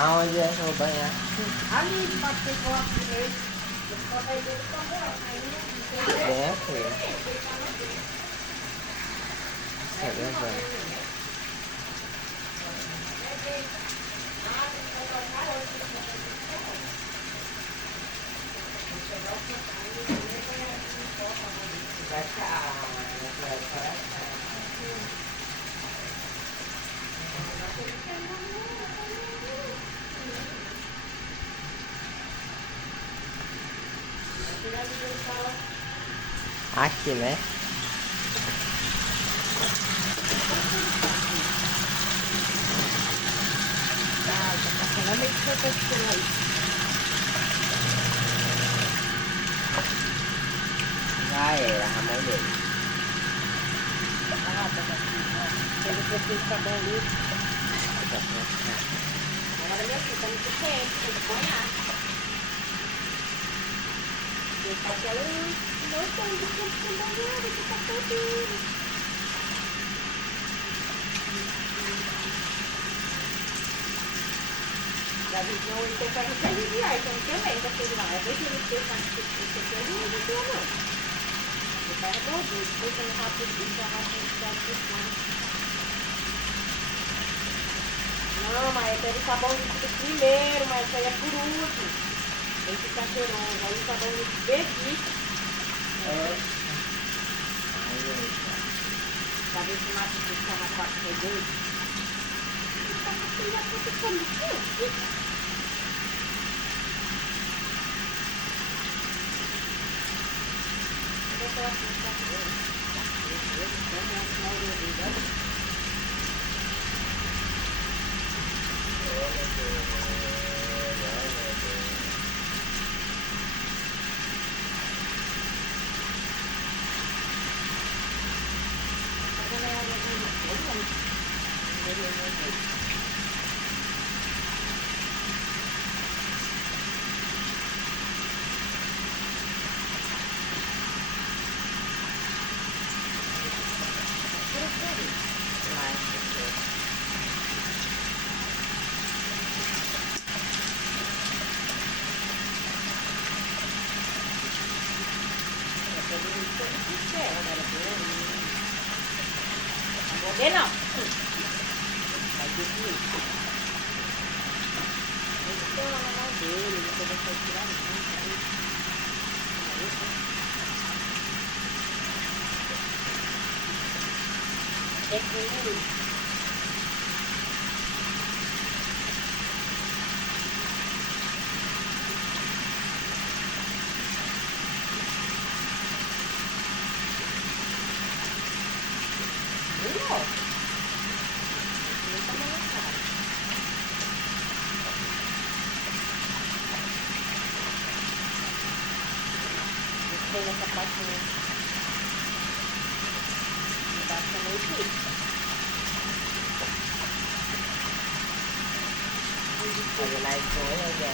Aonde é que eu vou banhar? Ali, pode ser com a primeira. Só vai ver o sabor. Bem aqui. Isso é verdade. Vai cá, vai cá. Aqui, né? Já era, a mãe dele. Ele precisa ficar bom ali. Tá pronto. Agora, meu filho, tá muito quente, tem que banhar. Deixa aquela... Não tem de tempo de banheiro, que tá tudo. Da visão, ele tem que aliviar, então não tem medo daquele lá. É bem que ele tem que ter não tem não. Ele tá gordinho, depois ele rapidinho, já vai ter que dar. Não, mas pega o sabão líquido primeiro, mas isso aí é por último. Tem que ficar cheiroso. Aí o sabão líquido bebido. Talvez o mato que está na quarta dele. Tá ficando quente. Eu vou assim, tá vendo? Não, não. Vai ter que ir. Ele tem uma mão dele, depois vai tirar muito. É que ele... Tem essa parte embaixo também aqui. Olha lá, então, olha,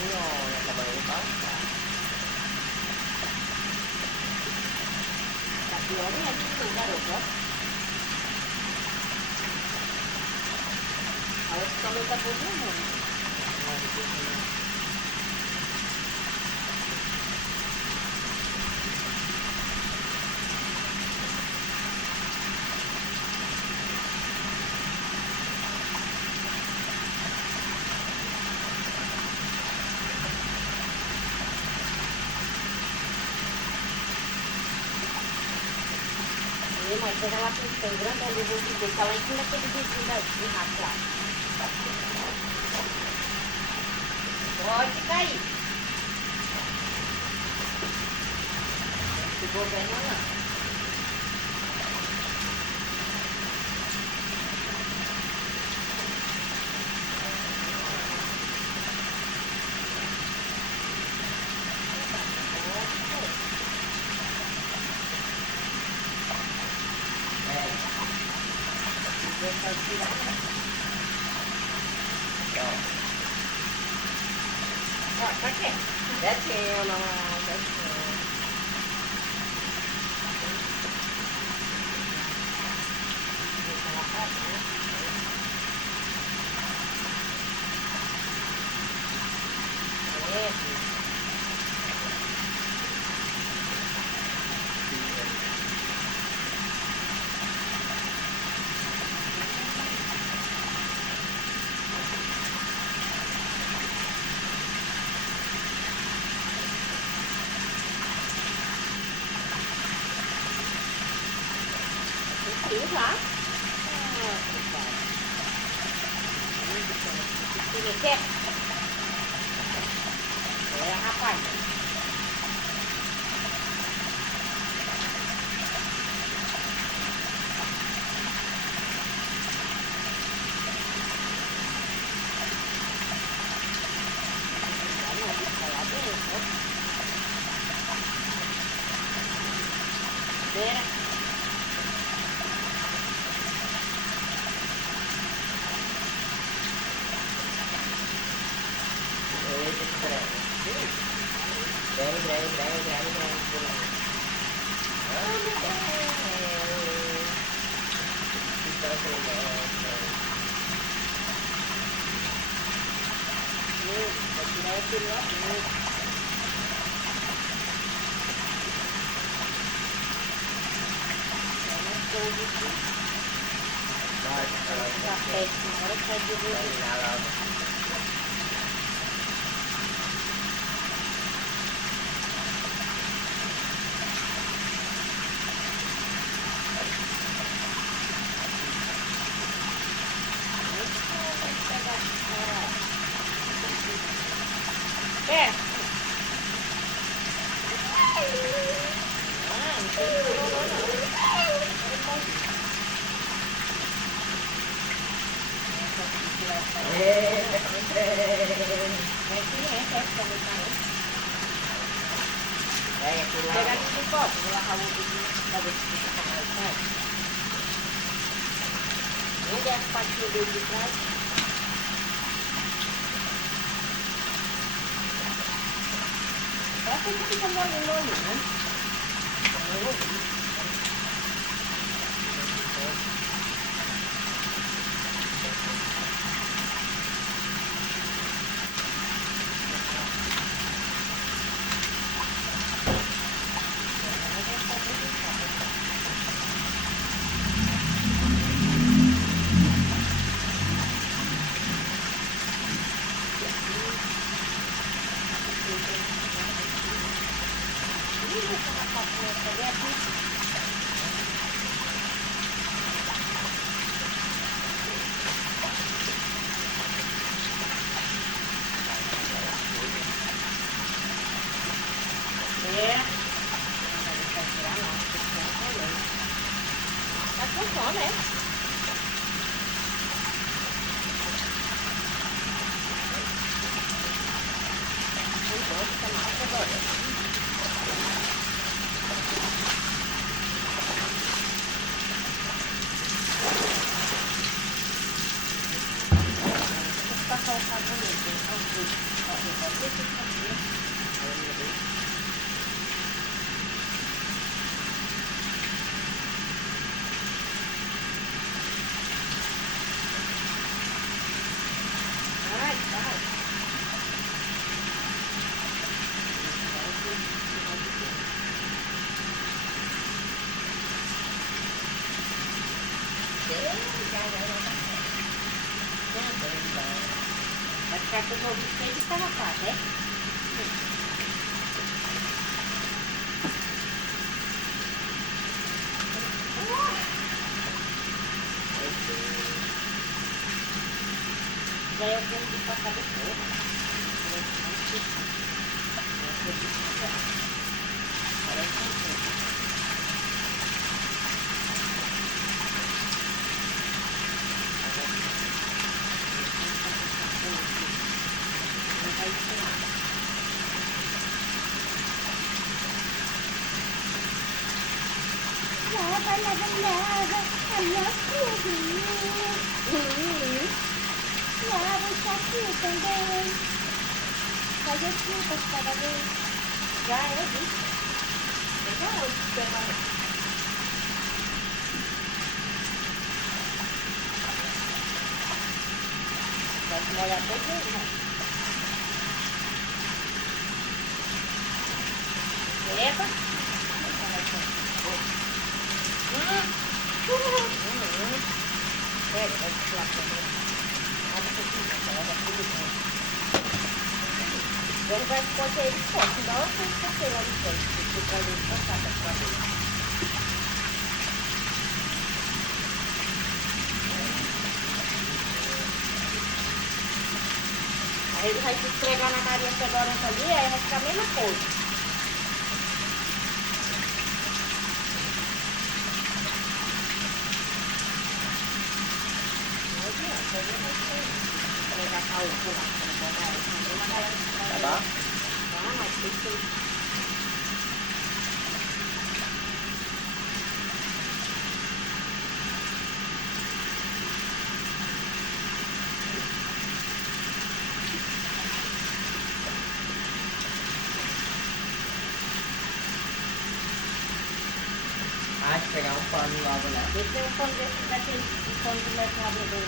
olha, acabou de passar. Tá pior mesmo, garoto, ó. A outra também tá bom. Mas quando ela tem grande, eu vou te deixar lá em cima daquele vizinho de rato lá. Pode cair. Não ficou bem não. Ó, tá quente. Quietinho, não, quietinho. barril já. Coitada. Ele quer? Rapaz. Vera. Vou tirar aquele lá mesmo. Café, senhora, pode ver. É. Não tem problema Pegar aqui no copo, vou lavar o vidinho pra ver se fica mais tarde. Onde é a patinha dele de trás? Essa que fica molhando ali, né? Tá com fome, né? Não gosto de massa agora. Passar o sabonete, então, pode ver que tá vai ficar com o novo cheio de carrapato, né? Já é o tempo de passar depois. Lava, lava, lava, a nossa lava o saquinho também. Faz assim para cada vez. Já é isso. Legal esse tema. Pode molhar todo, né? Epa. Pega, vai desfiar também. Ele vai botar ele forte, igual eu fiz com aquele lá de frente, que fica ali encostado com a dele. Aí ele vai se esfregar na Maria Fedorenta ali, aí vai ficar a mesma coisa. Não adianta, eu não sei. Esfregar pra outro lá, pra botar essa. Tá bom? Ah, mas tem que... Acho que pegar um pano logo, né? Esse é um pano desse daquele um pano do mercado do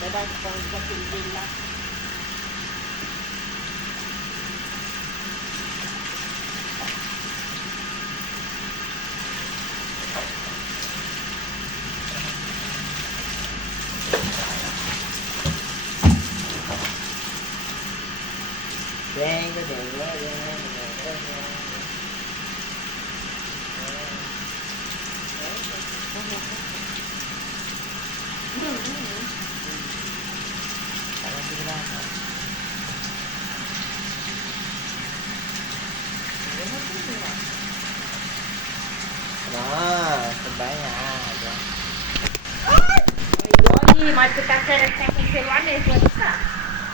pedaço de pano daquele dele lá. Dengue, dengue, dengue. Parang sigurado. Nossa, banhado. Olha, mas tu tá querendo sem o celular mesmo, olha só.